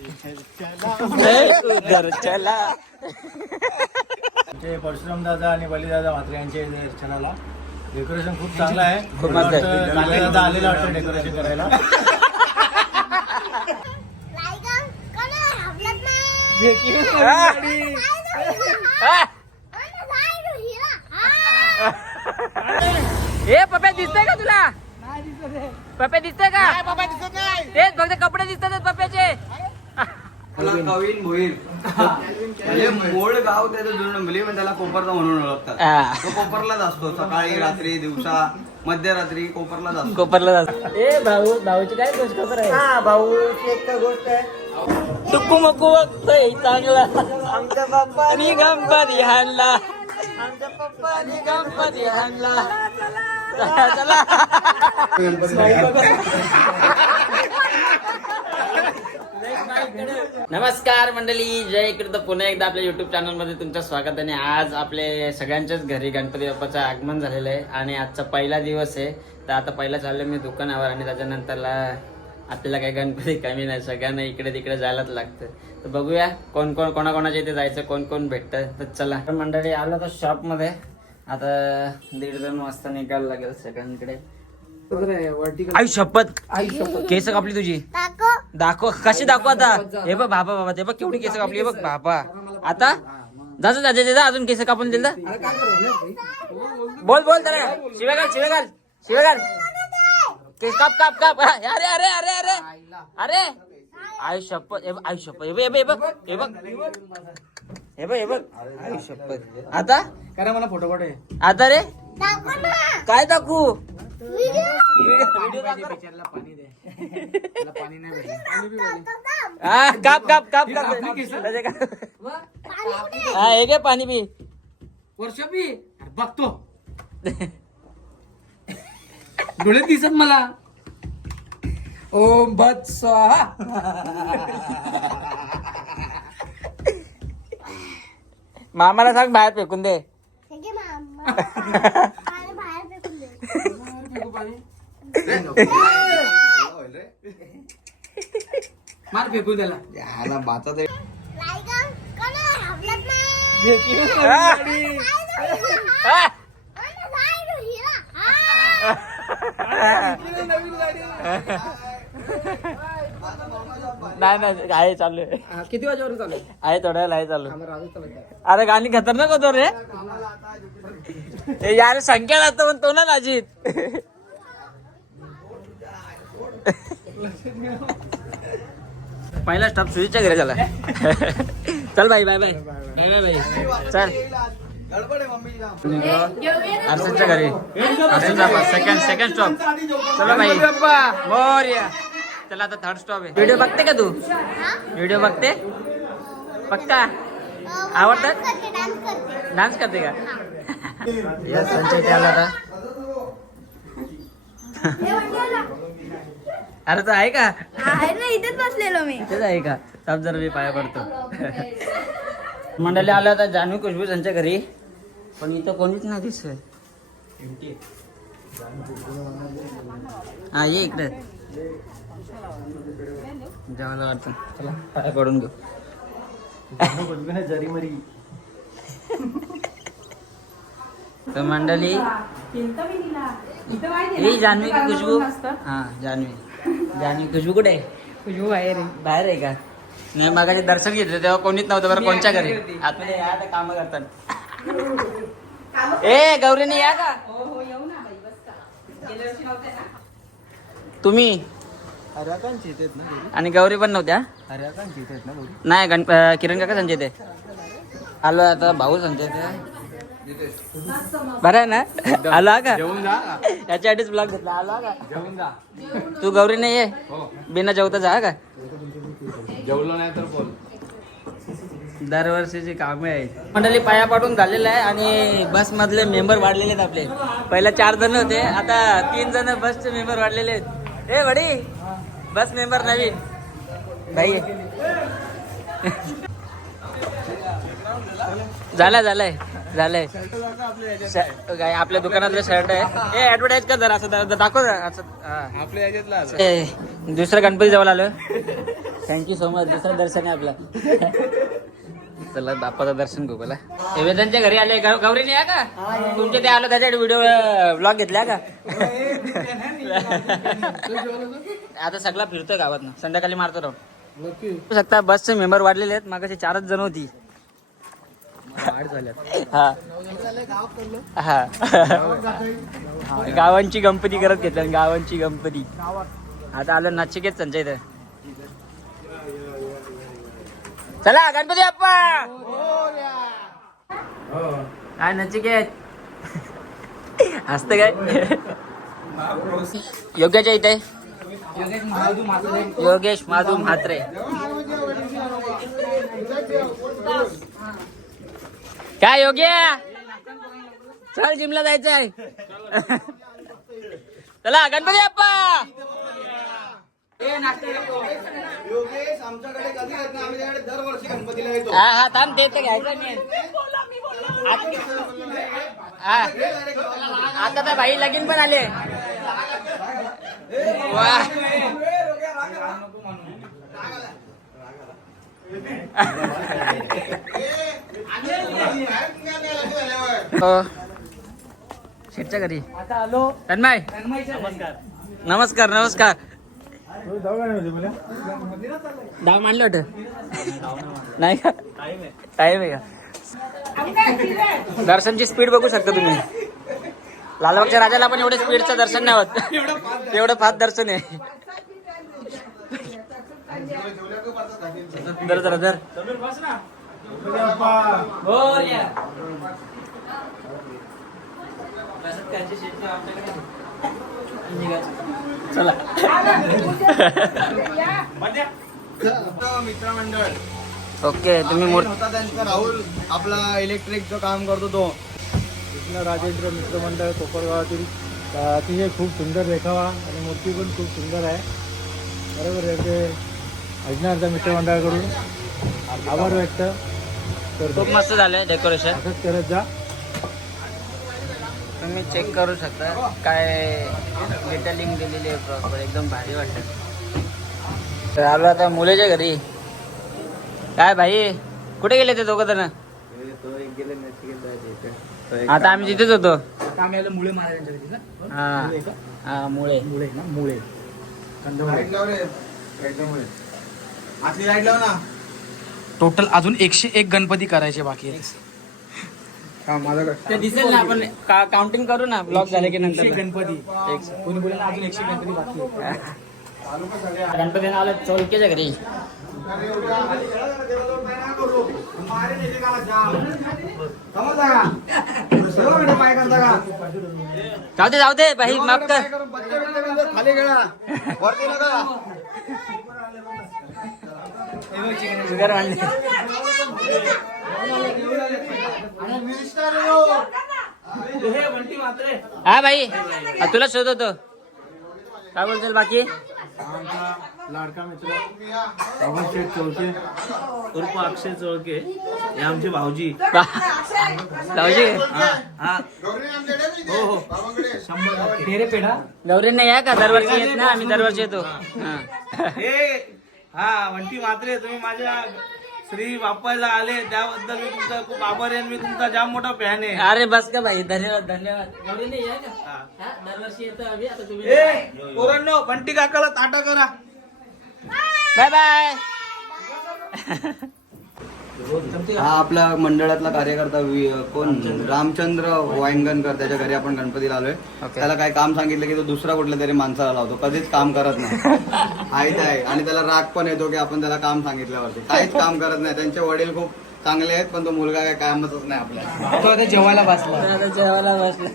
उधर चला आमचे परशुराम दादा आणि बलिदादा म्हात्रे यांचे दर्शनाला. डेकोरेशन खूप चांगलं आहे. खूप मस्त आहे. वाटतं दादा आलेला वाटतं डेकोरेशन करायला. ए पप्या दिसतंय का तुला? पप्या दिसतंय का? तेच फक्त कपडे दिसतात पप्याचे. मला कवीन भोईर म्हणजे मूळ गाव त्याचं जुळंबली पण त्याला कोपरचा म्हणून ओळखतात. हा. तो कोपरलाच असतो. सकाळी रात्री दिवसा मध्यरात्री कोपरलाच असतो. कोपरला जात. ए भाऊ भाऊची काय गोष्ट खबर आहे? भाऊ एक गोष्ट आहे. टुकू मकू बघतोय चांगला. आमच्या बाप्पा आणि गणपती हाणला. आमच्या पप्पानी गणपती हाणला. चला. चला. नमस्कार मंडळी जय कृत पुन्हा एकदा आपल्या युट्यूब चॅनलमध्ये तुमचं स्वागत आणि आज आपले सगळ्यांच्याच घरी गणपती बाप्पाचं आगमन झालेलं आहे. आणि आजचा पहिला दिवस आहे. तर आता पहिला चाललो मी दुकानावर आणि त्याच्यानंतरला आपल्याला काही गणपती कमी नाही. सगळ्यांना इकडे तिकडे जायलाच लागतं. तर बघूया कोण कोण कोणाकोणाच्या इथे जायचं कोण कोण भेटतं. तर चला. मंडळी आलो तर शॉपमध्ये आता दीड दोन वाजता निघायला लागेल सगळ्यांकडे. आई शपथ. केस कापली तुझी? दाखव. कशी दाखव आता? हे बघ बाबा बाबा ते बघ केवढी केस कापली हे बघ बाबा. आता? जा जा जा, जा जा, अजून केस कापून दिल. बोल बोल त्याला. शिवे घाल शिवे घाल शिवे घाल केस काप काप काप. अरे अरे अरे अरे अरे. आई शपथ हे आई शपथ. हे बघ हे बघ हे बघ हे बघ. हे आई शपथ. आता? करा मला फोटो पाठव आता रे? काय दाखवू? पिक्चरला पाणी दे. त्याला पाणी नाही भेटलं हा काप काप काप काप. त्याचे काप. हा हे घे पाणी पी वर्ष मी बघतो. डोळ्यात दिसत मला. ओम भट स्वाहा. मामाला सांग बाहेर फेकून दे. मार फेकू त्याला. ह्याला बाचा तरी हा. नाही नाही आहे चालू आहे. किती वाजेवर चालू आहे? थोड्या आहे चालू अरे गाणी खतरनाक होतो रे. ए, यार संख्या लागतो पण तो ना अजित पहिला स्टॉप सुधीच्या घरी झाला. चल बाई bye bye. Bye bye bye चल. अर्षदच्या घरी. अर्षदचा सेकंड सेकंड स्टॉप चलो बाई. मोर्या. चला आता थर्ड स्टॉप आहे. व्हिडिओ बघते का तू? व्हिडिओ बघते? पक्का आवडतात डान्स करते का? संचय त्याला आता. अरे तो आहे का? आहे ना इथेच बसलेलो मी. तेच आहे का? थांब जरा मी पाया पडतो. मंडळी आलं आता जान्हवी खुशबू त्यांच्या घरी. पण इथं कोणीच नाही दिसतोय. हा ये इकडे. जेवायला वाटतं चला पाया पडून घेऊ. जरी मरी तर मंडळी ही जान्हवी की खुशबू. हा जान्हवी जान्हवी खुशबू कुठे? आहे खुशबू बाहेर आहे. बाहेर आहे का? नाही मागाचे दर्शन घेतलं तेव्हा कोणीच नव्हतं बरं कोणच्या घरी? आतमध्ये या काम करतात. ए गौरीने या का? तुम्ही? हर्याकांची येतात ना घरी आणि गौरी पण नव्हत्या? हर्याकांची येतात ना घरी नाही गण अं, किरण काका संजय ते आलो आता भाऊ संजय ते बरं आहे ना? आलो का? याच्यासाठीच ब्लॉग घेतला. आलो का? तू गौरी नाही ये हो बिना जेवता जा का? जेवलो नाही तर बोल. दरवर्षीची कामे आहेत. मंडळी पाया पाडून झालेलं आहे आणि बस मधले मेंबर वाढलेले आहेत आपले. पहिला चार जण होते आता तीन जण बसचे मेंबर वाढलेले आहेत. ए वडी बस मेंबर नवीन. भाई झालाय झालाय. झालंय. काय आपल्या दुकानातलं शर्ट आहे. ए ऍडव्हर्टाईज कर जरा असं दाखव हा. आपल्या दुसरं गणपती जवळ आलं. थँक्यू सो मच दुसरं दर्शन आहे आपलं. चला बाप्पाचं दर्शन घेऊ बोला. हे वेदांच्या घरी आले गौरीने या का? तुमचे ते आलो त्याच्याकडे व्हिडिओ ब्लॉग घेतला का? आता सगळा फिरतोय गावात संध्याकाळी मारतो राहून. शकता बसचे मेंबर वाढलेले आहेत. मागाशी चारच जण होती. हा. हा. गावांची गणपती करत घेतल्या गावांची गणपती. आता आलं नाचिकेत त्यांच्या इथं चला गणपती बाप्पा! काय नचिकेत हसत काय? योग्याच्या इथे. योगेश माधू म्हात्रे. काय योग्य? चल जिमला जायचं आहे चला गणपती बाप्पा! योगेश आमच्याकडे कधी येत नाही? आम्ही त्याकडे दरवर्षी गणपतीला येतो. हा हा थांब ते घ्यायचं नाही. हा. आता तर भाई लगीन पण आले. वा. शेटच्या घरी. आता आलो. तन्मय. नमस्कार. नमस्कार डाव मांडलं होतं नाही का? टाईम आहे. का? दर्शनची स्पीड बघू शकता तुम्ही. लालबागच्या राजाला पण एवढे स्पीडचं दर्शन नाही होत. एवढं फास्ट दर्शन आहे. दर जरा दर हो या चला. मित्रमंडळ ओके तुम्ही होता त्यांचा राहुल. आपला इलेक्ट्रिकचं काम करतो तो. कृष्ण राजेंद्र मित्रमंडळ कोपरगावातील. अतिशय खूप सुंदर देखावा आणि मूर्ती पण खूप सुंदर आहे. बरोबर आहे ते अजनारच्या मित्रमंडळाकडून. आभार व्यक्त. खूप मस्त झालंय डेकोरेशन. असंच करत जा. तुम्ही चेक करू शकता काय डिटेलिंग दिलेली आहे प्रॉपर एकदम भारी वाटत. तर आलो आता मुलीच्या घरी. काय भाई कुठे गेले ते दोघं जण? आता आम्ही तिथेच होतो. मुळे महाराजांच्या हा. हा मुळे. मुळे ना मुळे लाइट लाव रे. आतली लाइट लाव ना टोटल अजून एकशे एक गणपती करायचे बाकी आहेत. हा ते दिसेल ना आपण काउंटिंग करू ना ब्लॉक झाले की नंतर गणपती. कोणी अजून एकशे गणपती बाकी गणपती आलं घरी पाय करता का जाऊ दे जाऊ दे भाई माफ कर. खाली गेला हा भाई हा, तुला शोधतो. काय बोलतो बाकी? लाडका मित्र चौके उर्फ अक्षय चौके हे आमचे भाऊजी. भाऊजी? तेरे पेढा? गौरींना या का? दरवर्षी येत ना आम्ही दरवर्षी येतो. हा. वंटी मात्रे तुम्ही माझ्या श्री बाप्पाला आले त्याबद्दल मी तुमचा खूप आभारी आहे आणि मी तुमचा जाम मोठा फॅन आहे. अरे बस का भाई धन्यवाद धन्यवाद. का? हा, दरवर्षी येतो आम्ही आता तुम्ही ए पोरांनो बंटी काकाला ताटा करा. Bye bye. हा आपला मंडळातला कार्यकर्ता कोण? रामचंद्र. वायंगणकर त्याच्या घरी आपण गणपतीला आलोय. ओके. त्याला काय काम सांगितलं की तो दुसरा कुठल्या तरी माणसाला लावतो. कधीच काम करत नाही. आहे ते आहे. आणि त्याला राग पण येतो की आपण त्याला काम सांगितल्यावरती. काहीच काम करत नाही. त्यांचे वडील खूप चांगले आहेत पण तो मुलगा काय कामच नाही आपल्या. तो आता जेवायला बसला. जेवायला बसला.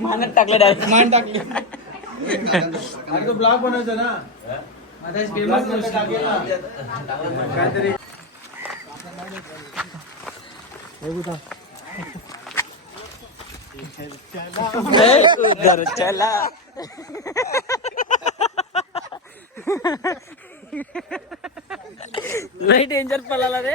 मानत टाकलं डायरेक्ट मान टाकली. ब्लॉग बनवायचा ना. काहीतरी? उधर चला लई डेंजर पळाला रे.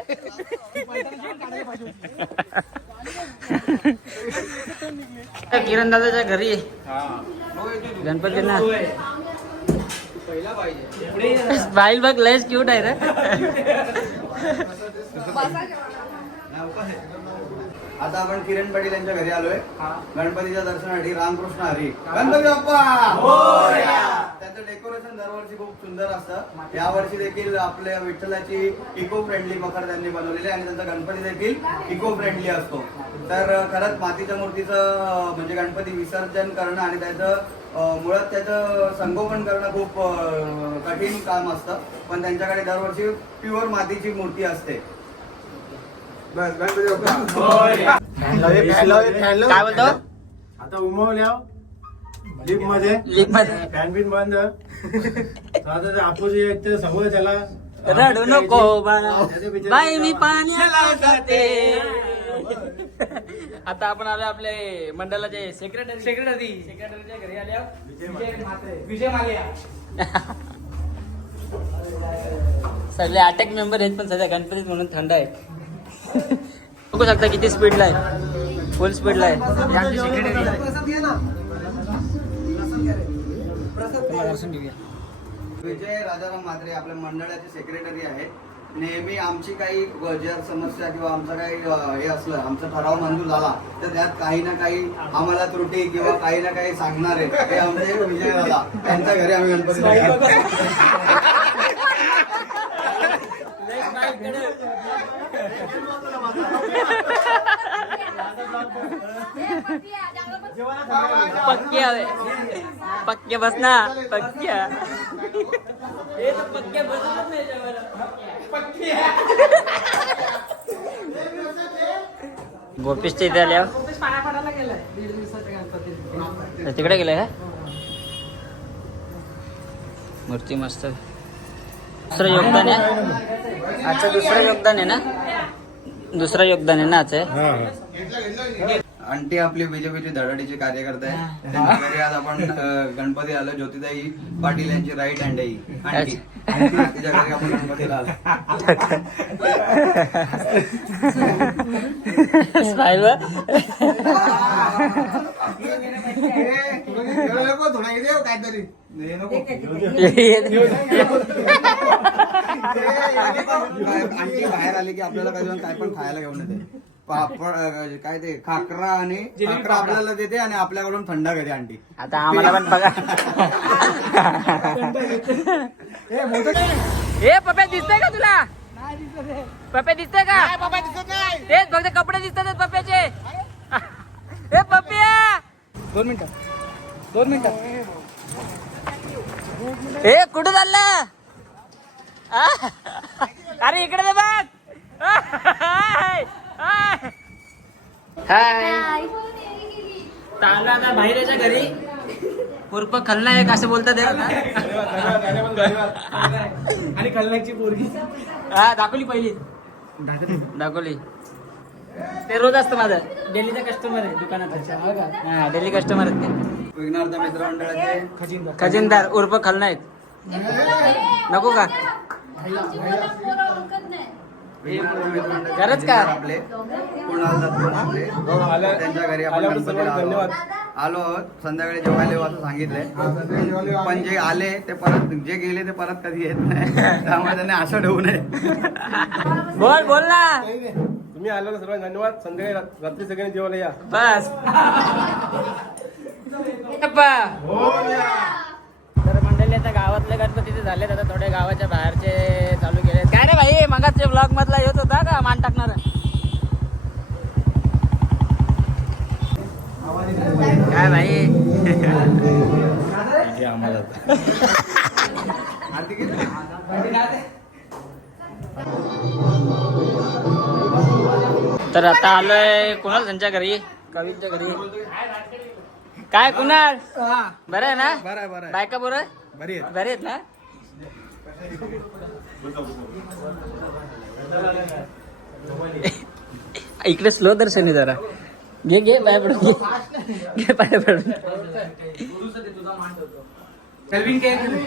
किरण दादाच्या घरी गणपतींना बाईल बघ लयच क्यूट आहे रे. आता आपण किरण पाटील यांच्या घरी आलोय. गणपतीच्या दर्शनासाठी रामकृष्ण हरी. गणपती बाप्पा! त्याचं डेकोरेशन दरवर्षी खूप सुंदर असतं. यावर्षी देखील आपल्या विठ्ठलाची इको फ्रेंडली मखर त्यांनी बनवलेली आहे आणि त्यांचा गणपती देखील इको फ्रेंडली असतो. तर खरंच मातीच्या मूर्तीचं म्हणजे गणपती विसर्जन करणं आणि त्याचं मुळात त्याचं संगोपन करणं खूप कठीण काम असतं. पण त्यांच्याकडे दरवर्षी प्युअर मातीची मूर्ती असते. काय बोलतो? आता उमवल्या लिफ्टमध्ये. लीगमध्ये. फॅन बिन बंद. आता ते आपूस एक ते सवय त्याला. रडू नको बाई मी पाण्याला जाते. आता आपण आलो आपले मंडळाचे सेक्रेटरी सेक्रेटरी सेक्रेटरीच्या घरी आले आहोत. विजय माले सगळे अटॅक मेंबर आहेत पण सध्या गणपतीत म्हणून थंड आहे बघू शकता किती स्पीडला आहे. फुल स्पीडला आहे. हे विजय राजाराम म्हात्रे आपल्या मंडळाचे सेक्रेटरी आहेत. नेहमी आमची काही जर समस्या किंवा आमचं काही हे असलं आमचा ठराव मंजूर झाला तर त्यात काही ना काही आम्हाला त्रुटी किंवा काही ना काही सांगणार आहे. हे आमचे विजय दादा त्यांच्या घरी आम्ही गणपती पक्क्या पक्क्या बस ना पक्क्या हे पक्क्या बसतच नाही जेवायला. गोपीसच्या इथे आल्या. तिकडे गेलाय का? मूर्ती मस्त. दुसरं योगदान आहे. आजचं दुसरं योगदान आहे ना? दुसरं योगदान आहे ना आजचं आंटी आपली बीजेपीची धडाडीची कार्यकर्ता आहे त्यांच्या घरी आज आपण अं, गणपती आलो ज्योतिताई पाटील यांची राईट हँड आहे ही, आंटी तिच्या घरी आपण गणपतीला आलो स्माईल आंटी बाहेर आली की आपल्याला काही काय पण खायला घेऊन येते पापड अं, काय ते खाकरा आणि खाकरा आपल्याला देते आणि आपल्याकडून थंड घेते आंटी. आता आम्हाला पण बघा. हे पप्या दिसतंय का तुला? पप्या दिसतंय का? तेच फक्त कपडे दिसतात आहेत पप्याचे. हे पप्या! दोन मिनिटं. दोन मिनिटं. हे कुठं चाललं? आ? अरे इकडे दे बघ. हाय चालू आता बाहेरच्या घरी उर्फ खलनायक असं बोलतात आणि खलनायकची पोरगी हा दाखवली. पहिली दाखवली ते रोज असतं माझं. डेलीचा कस्टमर आहे दुकानात. हा डेली कस्टमर आहेत ते. मित्रमंडळाचे खजिनदार उर्फ खलनायक. नको का? खरंच का? आपले कुणाल दत्त आपले त्यांच्या घरी आपण गणपतीला आलो. आहोत. आलो आहोत. संध्याकाळी जेवायला येऊ असं सांगितलंय. पण जे आले ते परत जे गेले ते परत कधी येत नाही. त्यामुळे त्यांनी आशा ठेवू नये. बोल बोल ना. तुम्ही आलो सर्वांना धन्यवाद. संध्याकाळी रात- रात्री सगळ्यांनी जेवायला या. बस. अप्पा. तर मंडळी आता गावातले गणपतीचे झालेत. आता थोडे गावाच्या बाहेरचे चालू काय रे भाई मगाचे ब्लॉग मधला येत होता का? मान टाकणार काय भाई? तर आता आलोय कुणाल त्यांच्या घरी? कविच्या घरी. काय कुणाल? बरं आहे ना? बरं आहे, बरं आहे. बायका बरं? बरी आहे. बरे आहेत ना? इकडे स्लो दर्शन आहे जरा. घे घे पाय पडून. घे. पाय पडून.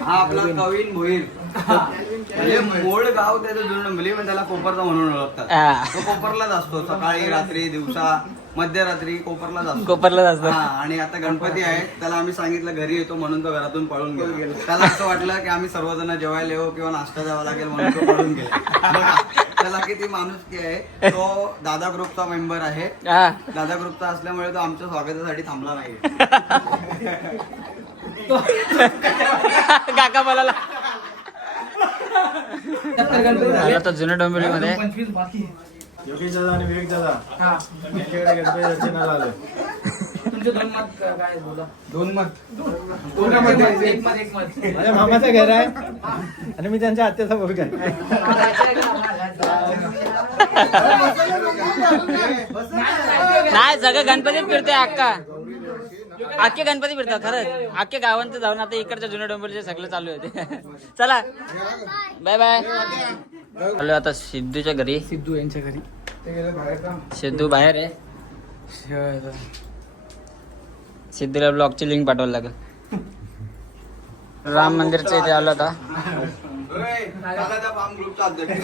हा आपला कवीन भोईर म्हणजे मूळ गाव त्याचं जुनं डोंबिवली पण त्याला कोपरचा म्हणून ओळखतात. हा. तो कोपरलाच असतो. सकाळी रात्री दिवसा. मध्यरात्री कोपरलाच असतो कोपरलाच असतो. हा आणि आता गणपती आहे त्याला आम्ही सांगितलं घरी येतो म्हणून तो घरातून पळून गेला. त्याला असं वाटलं की आम्ही सर्वजण जेवायला येऊ किंवा नाश्ता द्यावा लागेल म्हणून तो पळून गेला. बघा, त्याला किती माणुसकी आहे. तो दादा ग्रुपचा मेंबर आहे. हा. दादा ग्रुपचा असल्यामुळे तो आमच्या स्वागतासाठी थांबला नाही काका बोलायला आता जुन्या डोंबिवली मध्ये योगेश दादा आणि विवेक दादा. त्यांच्याकडे गणपती दर्शनाला आलोय दोन मत माझ्या मामाचं घर आहे. आणि मी त्यांच्या आत्याचा मुलगा आहे. नाही सगळं गणपतीत फिरते अक्का. अख्खे गणपती फिरतात खरंच. अख्खे गावांचं जाऊन आता इकडच्या जुन्या डोंबिवलीचे सगळं चालू होते चला. बाय बाय आलो आता सिद्धूच्या घरी. सिद्धू यांच्या घरी. सिद्धू बाहेर आहे. सिद्धूला ब्लॉगची लिंक पाठवायला लागेल. राम मंदिरच्या इथे आलो घे.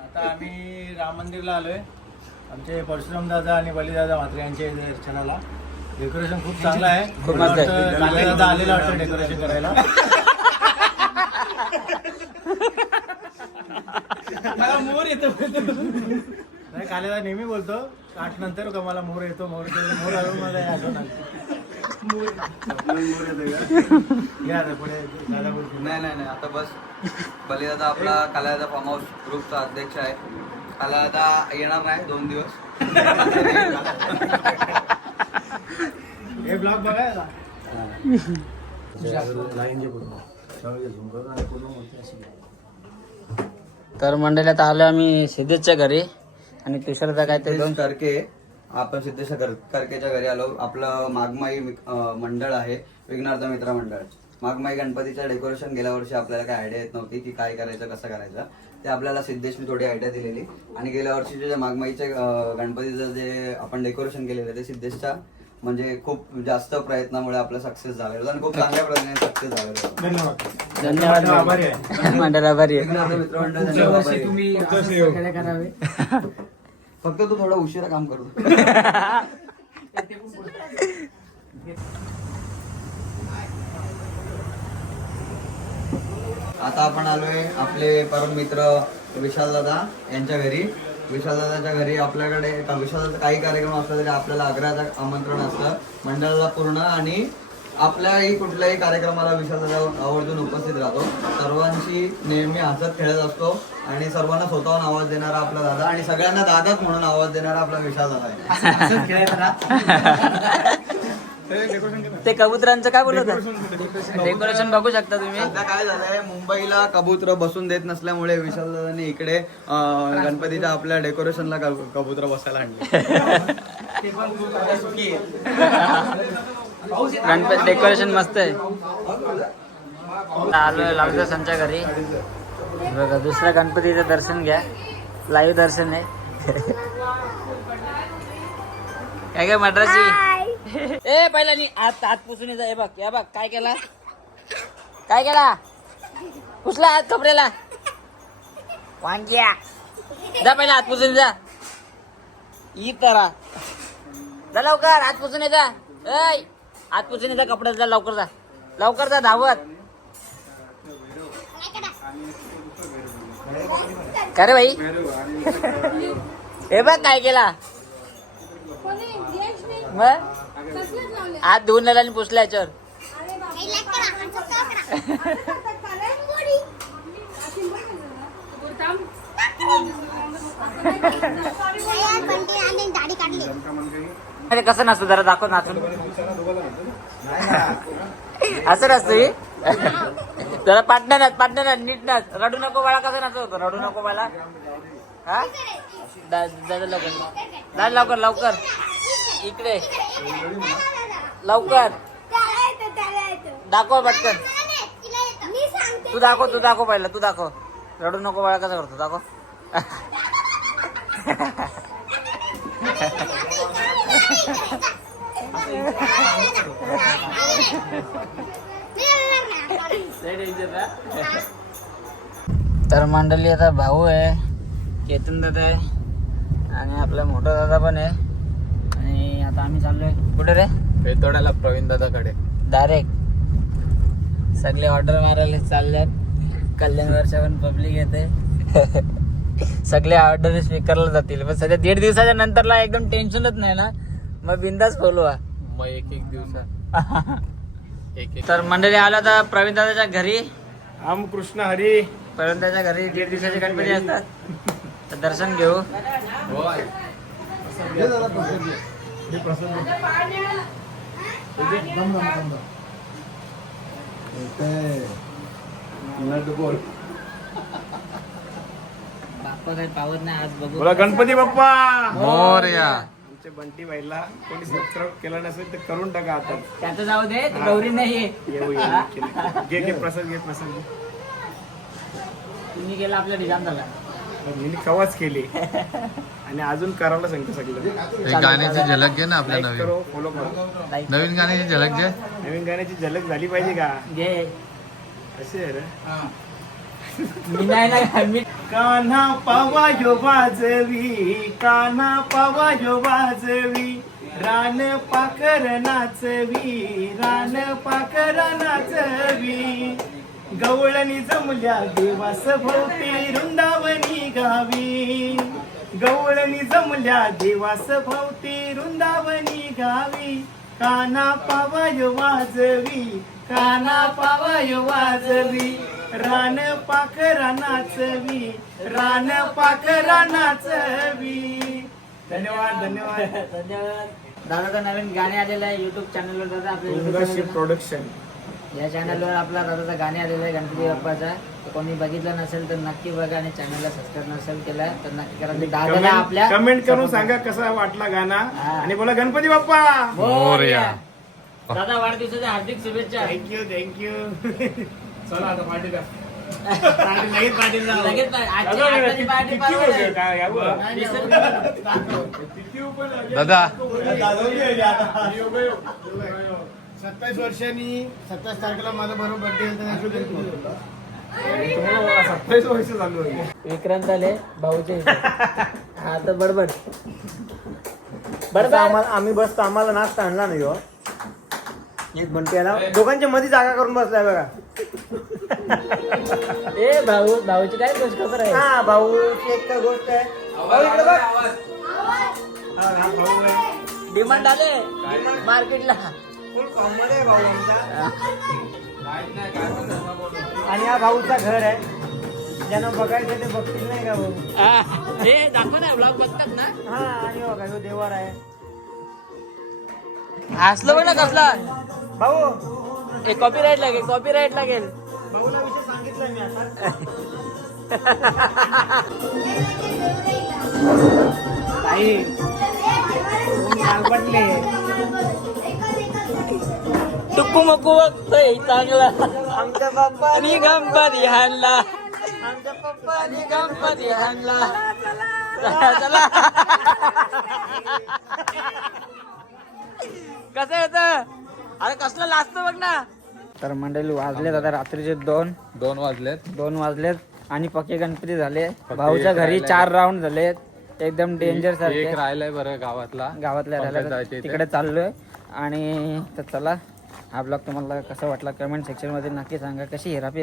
आता आम्ही राम मंदिरला आलोय. आमचे परशुराम दादा आणि बलिदादा म्हात्रे यांच्या इथे दर्शनाला डेकोरेशन खूप चांगलं आहे. खूप मस्त आहे. मला वाटतं आलेला वाटतं डेकोरेशन करायला. नाही काले दादा नेहमी बोलतो आठ नंतर का मला मोर येतो मोर येतो मोर आलो मला हे आठवण आली. या आता पुढे दादा बोलतो नाही नाही नाही. आता बस. बलिदादा आपला कालादा फार्म हाऊस ग्रुपचा अध्यक्ष आहे. कालादा येणार नाही दोन दिवस. हे ब्लॉग बघा तर मंडळी आता आलो आम्ही सिद्धेशच्या घरी. आणि तुषारचा काय ते दोन करके आपण सिद्धेश कर- करकेच्या घरी आलो. आपलं मागमाई मंडळ आहे. विघ्नार्थ मित्र मंडळ. मागमाई गणपतीचं डेकोरेशन गेल्या वर्षी आपल्याला काय आयडिया येत नव्हती की काय करायचं कसं करायचं. ते आपल्याला सिद्धेशने थोडी आयडिया दिलेली. आणि गेल्या वर्षीचे जे मागमाईचे गणपतीचं जे आपण डेकोरेशन केलेलं ते सिद्धेशच्या म्हणजे खूप जास्त प्रयत्नामुळे आपलं सक्सेस झालेलं आणि खूप चांगल्या प्रकारे सक्सेस झालेलं धन्यवाद. धन्यवाद आभारी आहे. मंडळ आभारी आहे. विघ्नार्थ मित्रमंडळ त्यांच्यावर आभारी आहे. फक्त तू थोडा उशिरा काम करतो आता आपण आलोय आपले परम मित्र विशाल दादा यांच्या घरी. विशाल दादाच्या घरी आपल्याकडे विशाल काही कार्यक्रम असला तरी आपल्याला आग्रहाचं आमंत्रण असतं. मंडळाला पूर्ण आणि आपल्याही कुठल्याही कार्यक्रमाला विशाल दादा आवर्जून उपस्थित राहतो. सर्वांशी नेहमी हसत खेळत असतो आणि सर्वांना स्वतःहून आवाज देणारा आपला दादा आणि सगळ्यांना दादाच म्हणून आवाज देणारा आपला विशाल दादा आहे. ते कबुतरांचं काय बोलत डेकोरेशन बघू शकता तुम्ही. काय झालंय? मुंबईला कबूतर बसून देत नसल्यामुळे विशाल दादांनी इकडे अं, गणपतीच्या आपल्या डेकोरेशनला कबूतर बसायला आणले. गणपती डेकोरेशन मस्त आहे. आलोय लालजा संच्या घरी. बघा दुसऱ्या गणपतीचं दर्शन घ्या. लाईव्ह दर्शन आहे. काय काय मद्रासी ए पहिला नी हात हात पुसून जा. हे बघ हे बघ काय केला? काय केला? पुसला हात कपड्याला? वांग्या. जा पहिला हात पुसून जा. ई करा जा लवकर हात पुसून जा. ऐ हात पुसून जा कपड्यात जा लवकर जा. लवकर जा धावत. का रे भाई हे बघ काय केला? मग? हात धुवून नेला आणि पुसला याच्यावर. अरे कसं नसतं जरा दाखव नाचून असं नसतं जरा पाटणं नाच पाटणं नाच नीट नाच रडू नको बाळा कसं नाचत होतं? रडू नको बाळा. हा? दादा लवकर दादा लवकर लवकर. इकडे. लवकर. दाखव पटकन. तू दाखव तू दाखव पहिला तू दाखव. रडू नको बाळा कसं करतो दाखव. तर मंडळी आता भाऊ आहे केतन दादा आहे आणि आपला मोठा दादा पण आहे. आता आम्ही चाललोय. कुठे रे? वेतोड्याला प्रवीण दादाकडे. डायरेक्ट सगळे ऑर्डर मारायला चालल्यात. कल्याण वर्षा पण पब्लिक येते. सगळे ऑर्डर स्वीकारला जातील. पण सध्या दीड दिवसाच्या नंतरला एकदम टेन्शनच नाही ना? मग बिंदास बोलवा मग एक एक दिवसात एक एक तर मंडळी आलो तर प्रवीण दादाच्या घरी. राम कृष्ण हरी. प्रवीण दादाच्या घरी दीड दिवसाचे गणपती असतात. तर दर्शन घेऊ. बाप्पा काही पावत नाही आज बघू. बोला गणपती बाप्पा! मोरया आमच्या बंटी बाईला कोणी सबस्क्राईब केलं नसेल तर करून टाका आता. त्याचं जाऊ दे ते गौरी नाही येऊ येऊ केलं. घे घे प्रसाद घे प्रसाद. घे तुम्ही गेला आपला डिझाईन झाला. मी कवाच केली. आणि अजून करायला सांगतो सगळं. एक गाण्याची झलक घे ना आपल्या नवीन. करो फॉलो करो. नवीन गाण्याची झलक घे. नवीन गाण्याची झलक झाली पाहिजे का? घे. असे आहे रे. मी नाही ना मी कान्हा पावा यो वाजवी कान्हा पावा यो वाजवी. रान पाकर नाचवी रान पाकर नाचवी. गवळणी जमल्या देवास भोवती वृंदावनी गावी. गवळणी जमल्या देवास भोवती वृंदावनी गावी. काना पावाय वाजवी काना पावाय वाजवी. रान पाखरा नाचवी रान पाखरा नाचवी. धन्यवाद धन्यवाद. धन्यवाद. दादाचं नवीन गाणे आलेलं आहे युट्यूब चॅनलवर दादा आपल्या प्रोडक्शन या चॅनलवर आपला दादाचं गाणे आलेलं आहे गणपती बाप्पाचा तर कोणी बघितलं नसेल तर नक्की बघा आणि चॅनलला सबस्क्राईब नसेल केला तर नक्की करा दादाला आपल्या कमेंट करून सांगा कसा वाटला गाणा. आणि बोला गणपती बाप्पा मोरया. दादा वाढदिवसाच्या हार्दिक शुभेच्छा थँक्यू थँक्यू चला आता पार्टी द्या लगेच पार्टी जाऊ. लगेच पार्टी. आजची- आजची पार्टी किती परवा होते आहे. काय यावं? दादा सत्तावीस वर्षांनी सत्तावीस तारखेला माझा बरोबर बर्थडे तुम्हाला सत्तावीस वर्ष चालू विक्रांत आले भाऊचे. हा तर बडबड. बरं आम्हाला आम्ही बसतो आम्हाला नाश्ता आणला नाही हो. एक आला. दोघांच्या मध्ये जागा करून बसलाय बघा. ए भाऊ भाऊची काय गोष्ट खबर आहे? हा भाऊ एक काय गोष्ट आहे. भाऊ इकडे बघ. भाऊ आहे. डिमांड आले मार्केटला. आणि हा भाऊचा घर आहे. ज्यांना बघायचं ते बघतील नाही का भाऊ? हे. दाखव ना ब्लॉग बघतात ना. हा आणि बघा ह्यो देवार आहे. हसलो बघ ना कसला. भाऊ हे कॉपीराईट लागेल कॉपीराईट लागेल. भाऊला विषय सांगितलं मी आता. ताई पटले मक्कू बघतोय चांगला. आमच्या बाप्पा आणि गणपती हाणला. आमच्या पप्पानी गणपती हाणला. चला कसं येत अरे कसलं लाजत बघ ना. तर मंडळी वाजलेत आता रात्रीचे दोन. दोन वाजलेत. दोन वाजलेत आणि पक्के गणपती झाले. भाऊच्या घरी चार राऊंड झालेत. एकदम डेंजर एक सारखे. राहिलाय बरं गावातला. गावातल्या इथे. तिकडे चाललोय. आणि तर चला. हा ब्लॉग तुम्हाला कसा वाटला कमेंट सेक्शनमध्ये नक्की सांगा. कशी हेराफी